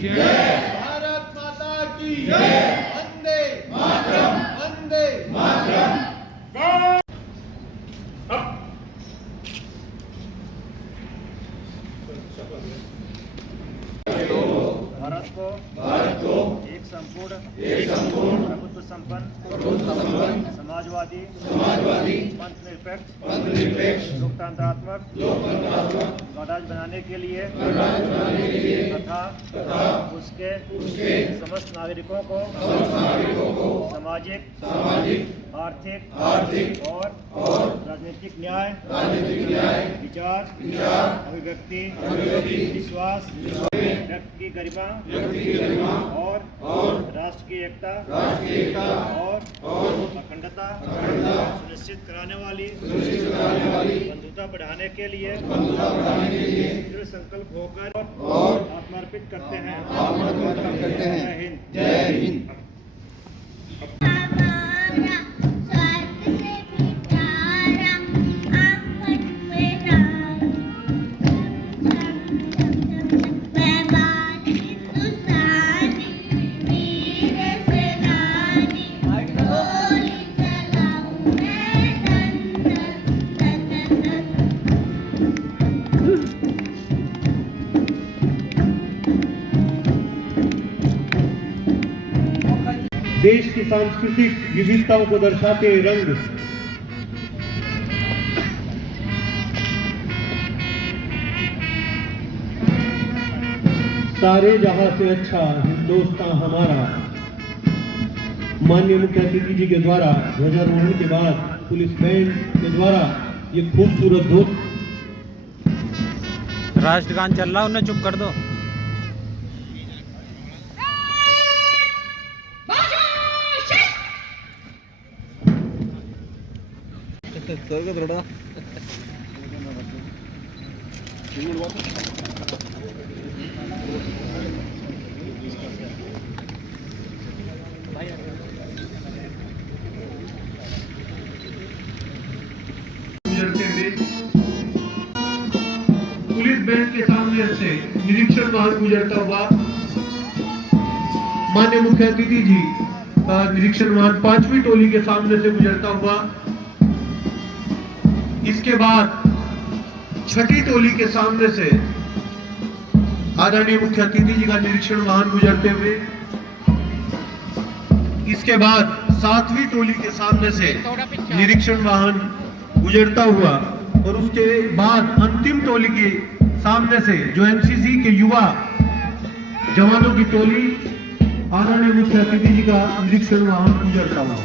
भारत माता की वंदे मातरम, वंदे मातरम। भारत को एक संपूर्ण प्रभुत्व संपन्न समाजवादी पंथ निरपेक्ष लोकतंत्रात्मक गणराज्य बनाने के लिए तथा उसके समस्त नागरिकों को सामाजिक आर्थिक और राजनीतिक न्याय विचार अभिव्यक्ति विश्वास व्यक्ति की गरिमा और राष्ट्र की एकता और अखंडता सुनिश्चित कराने वाली बंधुता बढ़ाने के लिए दृढ़ संकल्प होकर आत्मार्पित करते हैं। जय हिंद। जय हिंद। देश की सांस्कृतिक विविधताओं को दर्शाते रंग सारे जहां से अच्छा हिंदुस्तान हमारा। माननीय मुख्य अतिथि जी के द्वारा ध्वजारोहण के बाद पुलिस बैंड के द्वारा ये खूबसूरत धूप राष्ट्रगान चल रहा है, उन्हें चुप कर दो। पुलिस बैंड के सामने से निरीक्षण वाहन गुजरता हुआ माननीय मुख्य अतिथि जी का निरीक्षण वाहन 5वीं टोली के सामने से गुजरता हुआ, इसके बाद 6ठी टोली के सामने से आदरणीय मुख्य अतिथि जी का निरीक्षण वाहन गुजरते हुए, इसके बाद 7वीं टोली के सामने से निरीक्षण वाहन गुजरता हुआ और उसके बाद अंतिम टोली के सामने से जो एनसीसी के युवा जवानों की टोली आदरणीय मुख्य अतिथि जी का निरीक्षण वाहन गुजरता हुआ।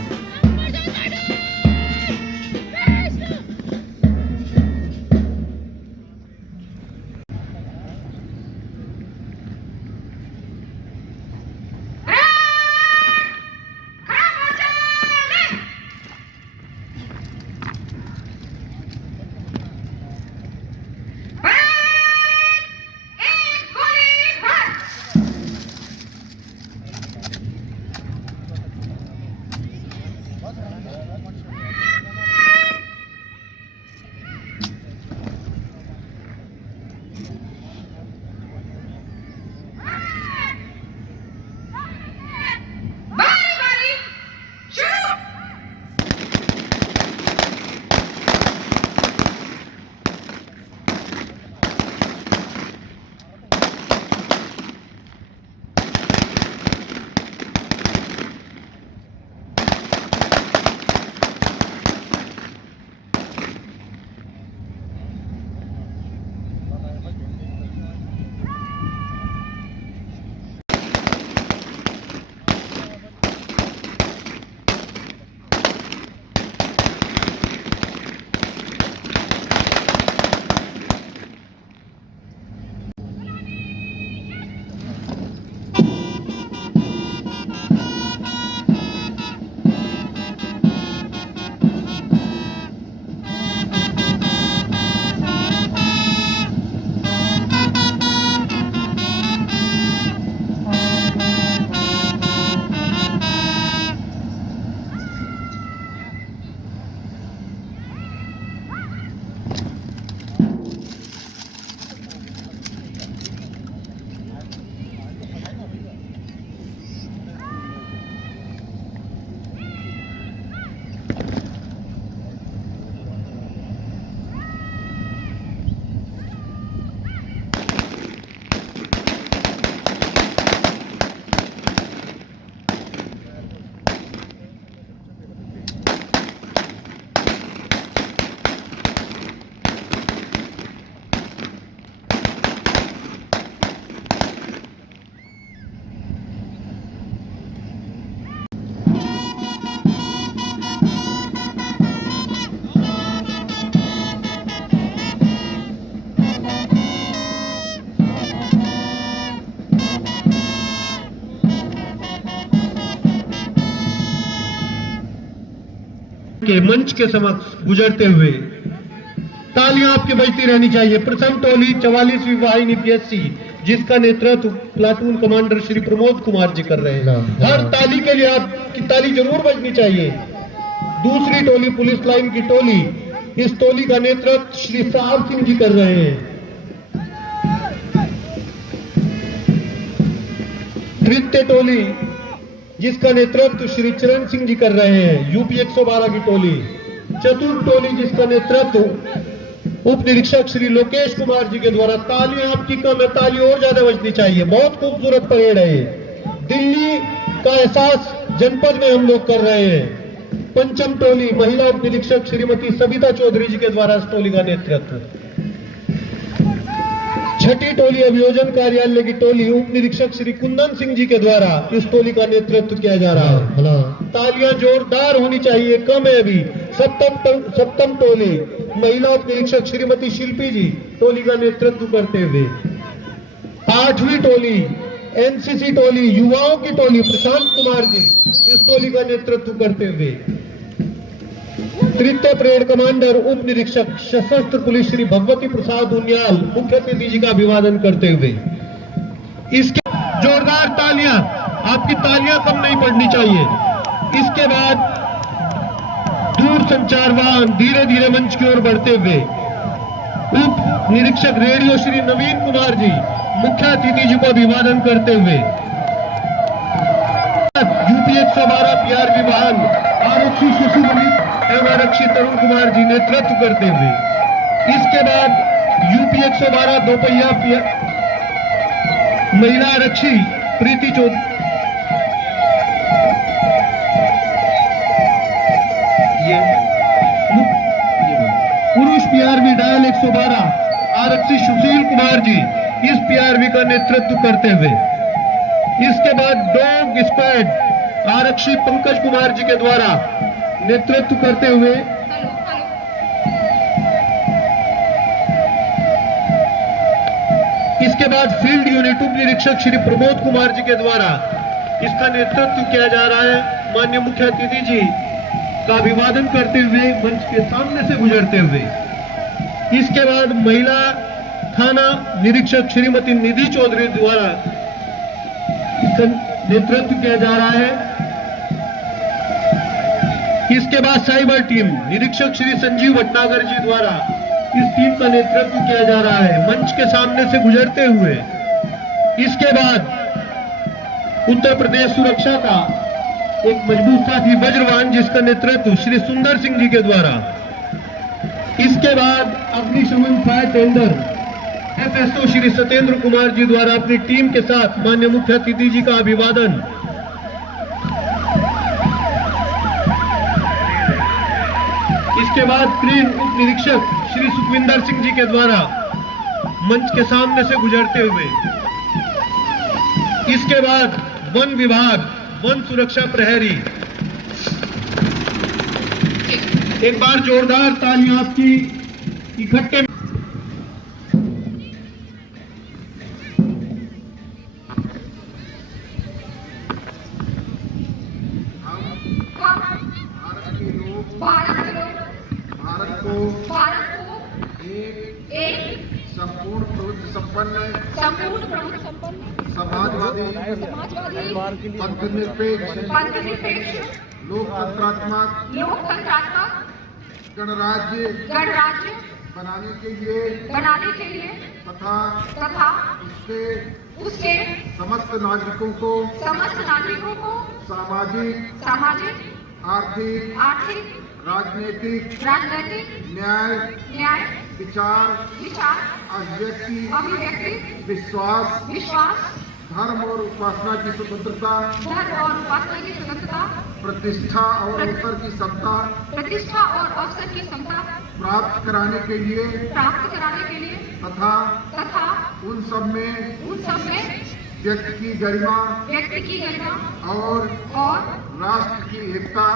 के मंच के समक्ष गुजरते हुए तालियां आपकी बजती रहनी चाहिए। प्रथम टोली 44वीं वाहिनी PSC जिसका नेतृत्व प्लाटून कमांडर श्री प्रमोद कुमार जी कर रहे हैं। हर ताली के लिए आपकी ताली जरूर बजनी चाहिए। दूसरी टोली पुलिस लाइन की टोली, इस टोली का नेतृत्व श्री साहब सिंह जी कर रहे हैं। तृतीय टोली जिसका नेतृत्व श्री चरण सिंह जी कर रहे हैं, यूपी 112 की टोली। चतुर्थ टोली जिसका नेतृत्व उप निरीक्षक श्री लोकेश कुमार जी के द्वारा। तालियां आपकी कम है, ताली और ज्यादा बजनी चाहिए। बहुत खूबसूरत परेड है ये। दिल्ली का एहसास जनपद में हम लोग कर रहे हैं। पंचम टोली महिला उप निरीक्षक श्रीमती सविता चौधरी जी के द्वारा इस टोली का नेतृत्व। छठी टोली अभियोजन कार्यालय की टोली उप निरीक्षक श्री कुंदन सिंह जी के द्वारा इस टोली का नेतृत्व किया जा रहा है। तालियां जोरदार होनी चाहिए, कम है अभी। सप्तम टोली महिला उप निरीक्षक श्रीमती शिल्पी जी टोली का नेतृत्व करते हुए। आठवीं टोली NCC टोली युवाओं की टोली प्रशांत कुमार जी इस टोली का नेतृत्व करते हुए। तृतीय परेड कमांडर उप निरीक्षक सशस्त्र पुलिस श्री भगवती प्रसाद उनियाल मुख्य अतिथि जी का अभिवादन करते हुए। इसके जोरदार तालियां, आपकी तालियां कम नहीं पड़नी चाहिए। इसके बाद दूर संचार वाहन धीरे धीरे मंच की ओर बढ़ते हुए उप निरीक्षक रेडियो श्री नवीन कुमार जी मुख्य अतिथि जी को अभिवादन करते हुए। यूपी 112 PRV वाहन आरक्षी शशि मलिक एवं आरक्षी तरुण कुमार जी नेतृत्व करते हुए। इसके बाद यूपी 112 दोपहिया महिला आरक्षी प्रीति चौधरी, पुरुष PRV डायल 112 आरक्षी सुशील कुमार जी इस PRV का नेतृत्व करते हुए। इसके बाद डॉग स्क्वाड आरक्षी पंकज कुमार जी के द्वारा नेतृत्व करते हुए। इसके बाद फील्ड यूनिट उप निरीक्षक श्री प्रमोद कुमार जी के द्वारा इसका नेतृत्व किया जा रहा है। माननीय मुख्य अतिथि जी का अभिवादन करते हुए मंच के सामने से गुजरते हुए। इसके बाद महिला थाना निरीक्षक श्रीमती निधि चौधरी द्वारा इसका नेतृत्व किया जा रहा है। इसके बाद साइबर टीम निरीक्षक श्री संजीव भटनागर जी द्वारा इस टीम का नेतृत्व किया जा रहा है मंच के सामने से गुजरते हुए। इसके बाद उत्तर प्रदेश सुरक्षा का एक मजबूत साथी वज्रवाहन जिसका नेतृत्व श्री सुंदर सिंह जी के द्वारा। इसके बाद अग्निशमन fire tender FSO Shri Satyendra Kumar ji द्वारा अपनी टीम के साथ माननीय मुख्य अतिथि जी का अभिवादन। इसके बाद क्रेन उप निरीक्षक श्री सुखविंदर सिंह जी के द्वारा मंच के सामने से गुजरते हुए। इसके बाद वन विभाग वन सुरक्षा प्रहरी। एक बार जोरदार तालियां आपकी इकट्ठे। भारत को एक संपूर्ण प्रभुत्व संपन्न समाजवादी धर्मनिरपेक्ष लोकतंत्रात्मक गणराज्य बनाने के लिए तथा उसके समस्त नागरिकों को सामाजिक आर्थिक राजनीतिक न्याय विचार अभिव्यक्ति विश्वास धर्म और उपासना की स्वतंत्रता प्रतिष्ठा और अवसर की समता प्राप्त कराने के लिए तथा उन सब में व्यक्ति की गरिमा और राष्ट्र की एकता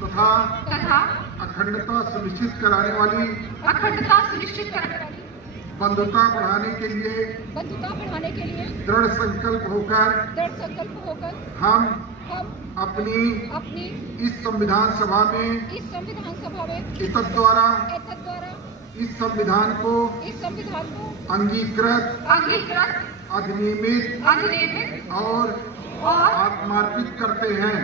तथा अखंडता सुनिश्चित कराने वाली बंधुता बढ़ाने के लिए दृढ़ संकल्प होकर हम अपनी अपनी इस संविधान सभा में इस संविधान सभा में एतद द्वारा द्वारा इस संविधान को अंगीकृत अधिनियमित और आत्मार्पित करते हैं।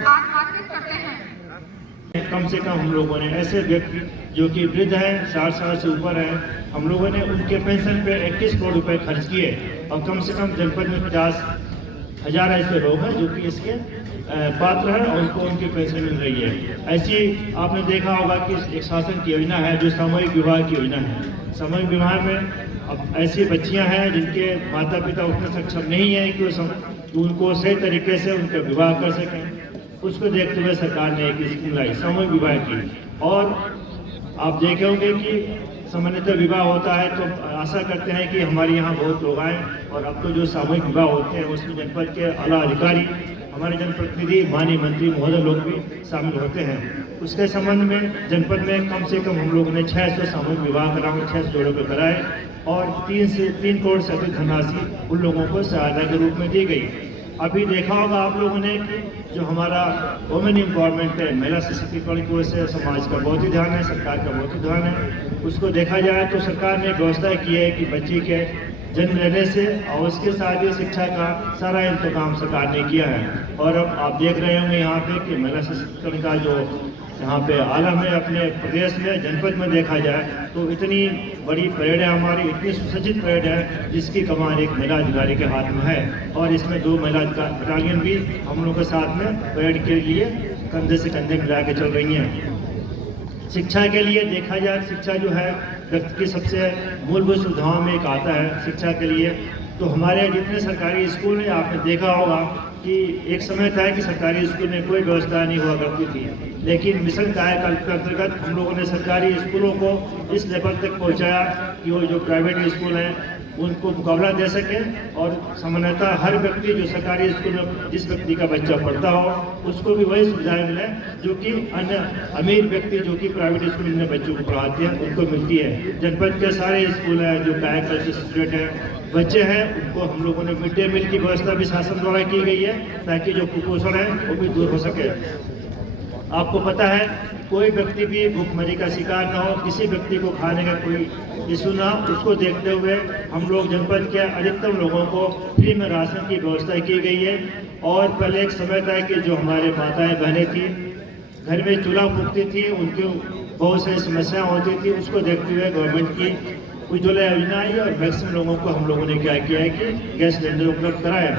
कम से कम हम लोगों ने ऐसे व्यक्ति जो कि वृद्ध हैं, 60 साल से ऊपर हैं, हम लोगों ने उनके पेंशन पे 21 करोड़ रुपए खर्च किए और कम से कम जनपद में 50,000 ऐसे लोग हैं जो कि इसके पात्र हैं और उनको उनकी पेंशन मिल रही है। ऐसी आपने देखा होगा कि एक शासन की योजना है जो सामूहिक विवाह की योजना है। सामूहिक विवाह में अब ऐसी बच्चियां हैं जिनके माता पिता उतने सक्षम नहीं है कि उनको सही तरीके से उनका विवाह कर सकें। उसको देखते हुए सरकार ने एक स्कीम लाई सामूहिक विवाह की। और आप देखे होंगे कि सामान्यतः विवाह होता है तो आशा करते हैं कि हमारे यहाँ बहुत लोग आएँ, और अब तो जो सामूहिक विवाह होते हैं उसमें जनपद के आला अधिकारी, हमारे जनप्रतिनिधि, माननीय मंत्री महोदय लोग भी शामिल होते हैं। उसके संबंध में जनपद में कम से कम हम लोगों ने 600 सामूहिक विवाह कराए, 600 जोड़ों को कराए और 3 करोड़ से अधिक धनराशि उन लोगों को सहायता के रूप में दी गई। अभी देखा होगा आप लोगों ने कि जो हमारा वुमेन एम्पावरमेंट है, महिला सशक्तिकरण की ओर से समाज का बहुत ही ध्यान है, सरकार का बहुत ही ध्यान है। उसको देखा जाए तो सरकार ने व्यवस्था की है कि बच्ची के जन्म लेने से और उसके साथ ही शिक्षा का सारा इंतजाम सरकार ने किया है। और अब आप देख रहे होंगे यहाँ पे कि महिला सशक्तिकरण का जो यहाँ पे आलम है अपने प्रदेश में, जनपद में देखा जाए तो इतनी बड़ी परेड है हमारी, इतनी सुसज्जित परेड है जिसकी कमान एक महिला अधिकारी के हाथ में है। और इसमें 2 महिला बटालियन भी हम लोग के साथ में परेड के लिए कंधे से कंधे मिला के चल रही हैं। शिक्षा के लिए देखा जाए, शिक्षा जो है व्यक्ति की सबसे मूलभूत सुविधाओं में एक आता है। शिक्षा के लिए तो हमारे जितने सरकारी स्कूल हैं, आपने देखा होगा कि एक समय था कि सरकारी स्कूल में कोई व्यवस्था नहीं हुआ करती थी, लेकिन मिशन कायाकल्प के अंतर्गत हम लोगों ने सरकारी स्कूलों को इस लेवल तक पहुंचाया कि वो जो प्राइवेट स्कूल हैं उनको मुकाबला दे सकें। और सामान्यतः हर व्यक्ति जो सरकारी स्कूल में जिस व्यक्ति का बच्चा पढ़ता हो उसको भी वही सुविधाएं मिले जो कि अन्य अमीर व्यक्ति जो कि प्राइवेट स्कूल में बच्चों को पढ़ाते हैं उनको मिलती है। जनपद के सारे स्कूल हैं जो कायाकल्प से सिचुएट हैं, बच्चे हैं, उनको हम लोगों ने मिड डे मील की व्यवस्था भी शासन द्वारा की गई है ताकि जो कुपोषण है वो भी दूर हो सके। आपको पता है कोई व्यक्ति भी भूखमरी का शिकार ना हो, किसी व्यक्ति को खाने का कोई इशू ना, उसको देखते हुए हम लोग जनपद के अधिकतम लोगों को फ्री में राशन की व्यवस्था की गई है। और पहले एक समय था कि जो हमारे माताएं बहनें थी घर में चूल्हा फूकती थी, उनकी बहुत सारी समस्याएं होती थी, उसको देखते हुए गवर्नमेंट की उज्ज्वला योजना आई और मैक्सिमम लोगों को हम लोगों ने क्या किया है कि गैस सिलेंडर उपलब्ध कराया।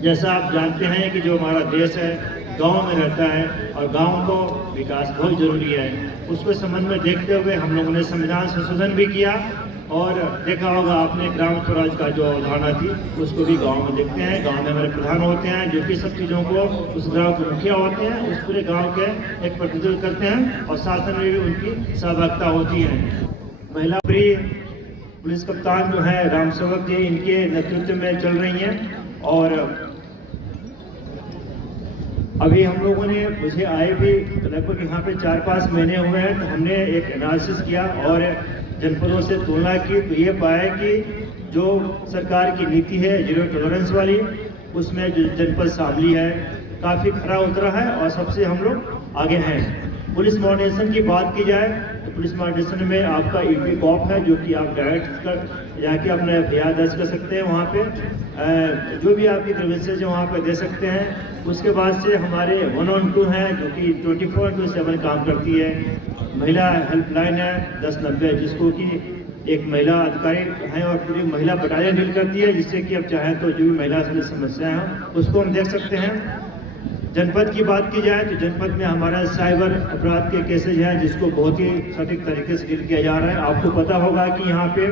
जैसा आप जानते हैं कि जो हमारा देश है गांव में रहता है और गांव को विकास बहुत जरूरी है, उसको संबंध में देखते हुए हम लोगों ने संविधान संशोधन भी किया। और देखा होगा आपने ग्राम स्वराज का जो अवधारणा थी उसको भी गांव में देखते हैं। गांव में हमारे प्रधान होते हैं जो कि सब चीज़ों को, उस गांव के मुखिया होते हैं, उस पूरे गांव के एक प्रतिनिधित्व करते हैं और शासन में भी उनकी सहभागिता होती है। महिला प्रिय पुलिस कप्तान जो है राम सेवक जी, इनके नेतृत्व में चल रही हैं। और अभी हम लोगों ने, मुझे आए भी लगभग यहाँ पे 4-5 महीने हुए हैं, तो हमने एक एनालिसिस किया और जनपदों से तुलना की तो ये पाया कि जो सरकार की नीति है जीरो टॉलरेंस वाली, उसमें जो जनपद शामली है काफ़ी खरा उतरा है और सबसे हम लोग आगे हैं। पुलिस मॉडरेशन की बात की जाए तो पुलिस मॉडरेशन में आपका ईपी कॉप है जो कि आप डायरेक्ट जाके अपना एफआईआर दर्ज कर सकते हैं, वहाँ पे जो भी आपकी ग्रीवेंसेज है वहाँ पे दे सकते हैं। उसके बाद से हमारे 112 हैं जो कि 24/7 काम करती है। महिला हेल्पलाइन है 1090 जिसको कि एक महिला अधिकारी हैं और पूरी महिला बटालियन डील करती है, जिससे कि अब चाहें तो जो भी महिला से समस्याएं हैं उसको हम देख सकते हैं। जनपद की बात की जाए तो जनपद में हमारा साइबर अपराध के केसेज हैं जिसको बहुत ही सटीक तरीके से डील किया जा रहा है। आपको पता होगा कि यहाँ पे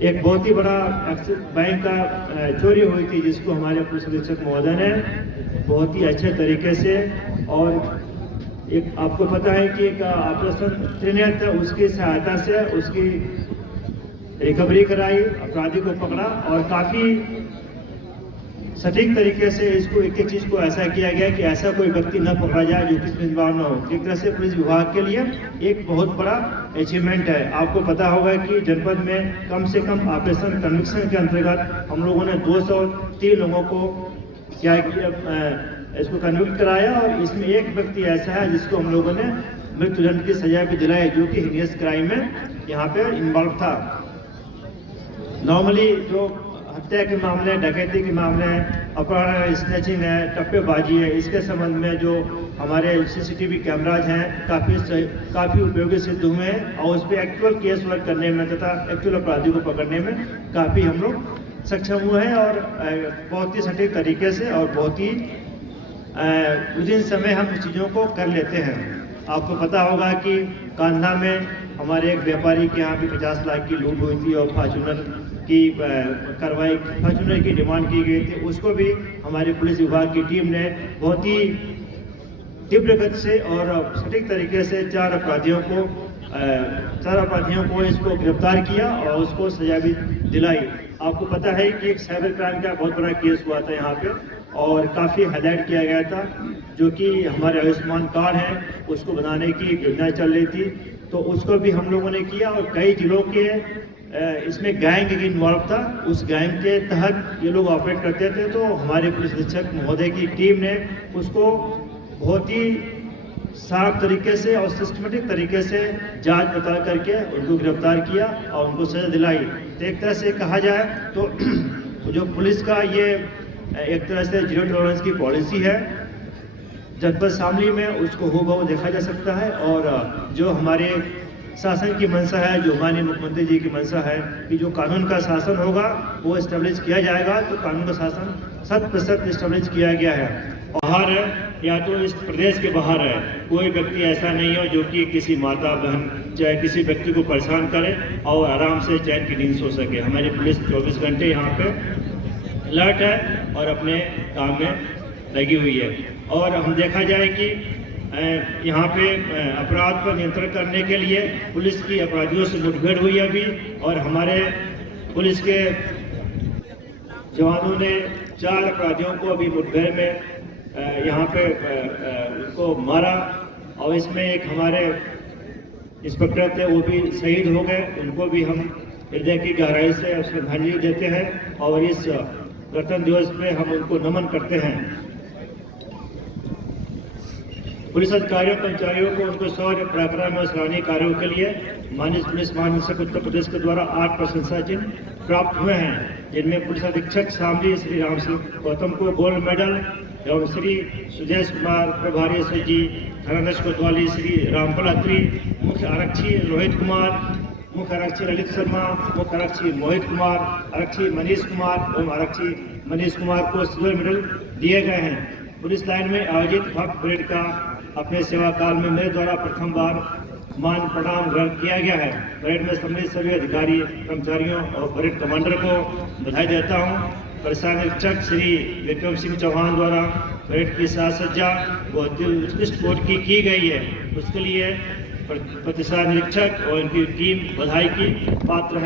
एक बहुत ही बड़ा बैंक का चोरी हुई थी जिसको हमारे पुलिस अधीक्षक महोदय ने बहुत ही अच्छे तरीके से, और एक आपको पता है कि एक ऑपरेशन त्रिनेत्र था, उसकी सहायता से उसकी रिकवरी कराई, अपराधी को पकड़ा और काफ़ी सटीक तरीके से इसको एक एक चीज़ को ऐसा किया गया कि ऐसा कोई व्यक्ति न पकड़ा जाए जो किसी विभाग न हो। एक तरह से पुलिस विभाग के लिए एक बहुत बड़ा अचीवमेंट है। आपको पता होगा कि जनपद में कम से कम ऑपरेशन कन्विक्शन के अंतर्गत हम लोगों ने 203 लोगों को क्या किया, इसको कन्विक्ट कराया और इसमें एक व्यक्ति ऐसा है जिसको हम लोगों ने मृत्युदंड की सजा भी दिलाई, जो कि हिनियस क्राइम में यहाँ पे इन्वॉल्व था। नॉर्मली जो हत्या के मामले, डकैती के मामले, अपहरण है, स्नैचिंग है, टप्पेबाजी है, इसके संबंध में जो हमारे सीसीटीवी कैमराज हैं काफ़ी उपयोगी सिद्ध हुए हैं और उस पर एक्चुअल केस वर्क करने में तथा एक्चुअल अपराधी को पकड़ने में काफ़ी हम लोग सक्षम हुए हैं और बहुत ही सटीक तरीके से और बहुत ही विदिन समय हम इस चीज़ों को कर लेते हैं। आपको पता होगा कि कान्हा में हमारे एक व्यापारी के यहाँ भी 50 लाख की लूट हुई थी और फॉर्चूनर की कार्रवाई, फॉर्चूनर की डिमांड की गई थी। उसको भी हमारी पुलिस विभाग की टीम ने बहुत ही तीव्र गति से और सटीक तरीके से चार अपराधियों को इसको गिरफ्तार किया और उसको सजा भी दिलाई। आपको पता है कि एक साइबर क्राइम का बहुत बड़ा केस हुआ था यहाँ पे और काफ़ी हाईलाइट किया गया था, जो कि हमारे आयुष्मान कार्ड है उसको बनाने की योजना चल रही थी, तो उसको भी हम लोगों ने किया और कई जिलों के इसमें गैंग इन्वॉल्व था। उस गैंग के तहत ये लोग ऑपरेट करते थे, तो हमारे पुलिस अधीक्षक महोदय की टीम ने उसको बहुत ही साफ तरीके से और सिस्टमेटिक तरीके से जांच पड़ताल करके उनको गिरफ्तार किया और उनको सजा दिलाई। तो एक तरह से कहा जाए तो जो पुलिस का ये एक तरह से जीरो टॉलरेंस की पॉलिसी है जनपद शामली में, उसको हूबहू देखा जा सकता है। और जो हमारे शासन की मंशा है, जो माननीय मुख्यमंत्री जी की मंशा है कि जो कानून का शासन होगा वो इस्टेब्लिश किया जाएगा, तो कानून का शासन 100% इस्टेब्लिश किया गया है। बाहर है या तो इस प्रदेश के बाहर है, कोई व्यक्ति ऐसा नहीं हो जो कि किसी माता बहन चाहे किसी व्यक्ति को परेशान करे और आराम से चैन की नींद सो सके। हमारी पुलिस 24 घंटे यहाँ पे अलर्ट है और अपने काम में लगी हुई है। और हम देखा जाए कि यहाँ पे अपराध पर नियंत्रण करने के लिए पुलिस की अपराधियों से मुठभेड़ हुई अभी, और हमारे पुलिस के जवानों ने 4 अपराधियों को अभी मुठभेड़ में यहाँ पे उनको मारा और इसमें एक हमारे इंस्पेक्टर थे वो भी शहीद हो गए। उनको भी हम हृदय की गहराई से श्रद्धांजलि देते हैं और इस गणतंत्र दिवस पे हम उनको नमन करते हैं। पुलिस अधिकारियों कर्मचारियों को उनको शौर्य पराक्रम और सराहनीय कार्यों के लिए माननीय पुलिस महानिदेशक उत्तर प्रदेश के द्वारा 8 प्रशंसा चिन्ह प्राप्त हुए हैं, जिनमें पुलिस अधीक्षक शामली श्री राम सिंह गौतम को गोल्ड मेडल एवं श्री सुदेश कुमार प्रभारी एस जी, थानाध्यक्ष कोतवाली श्री रामपाल अत्री, मुख्य आरक्षी रोहित कुमार, मुख्य आरक्षी ललित शर्मा, मुख्य आरक्षी मोहित कुमार, आरक्षी मनीष कुमार एवं आरक्षी मनीष कुमार को सिल्वर मेडल दिए गए हैं। पुलिस लाइन में आयोजित भक्त परेड का अपने सेवा काल में मेरे द्वारा प्रथम बार मान प्रणाम ग्रहण किया गया है। परेड में सम्मिलित सभी अधिकारी, कर्मचारियों और परेड कमांडर को बधाई देता हूँ। प्रशासन निरीक्षक श्री विक्रम सिंह चौहान द्वारा परेड की साज सज्जा बहुत ही उत्कृष्ट कोट की गई है, उसके लिए प्रशासन निरीक्षक और उनकी टीम बधाई की पात्र है।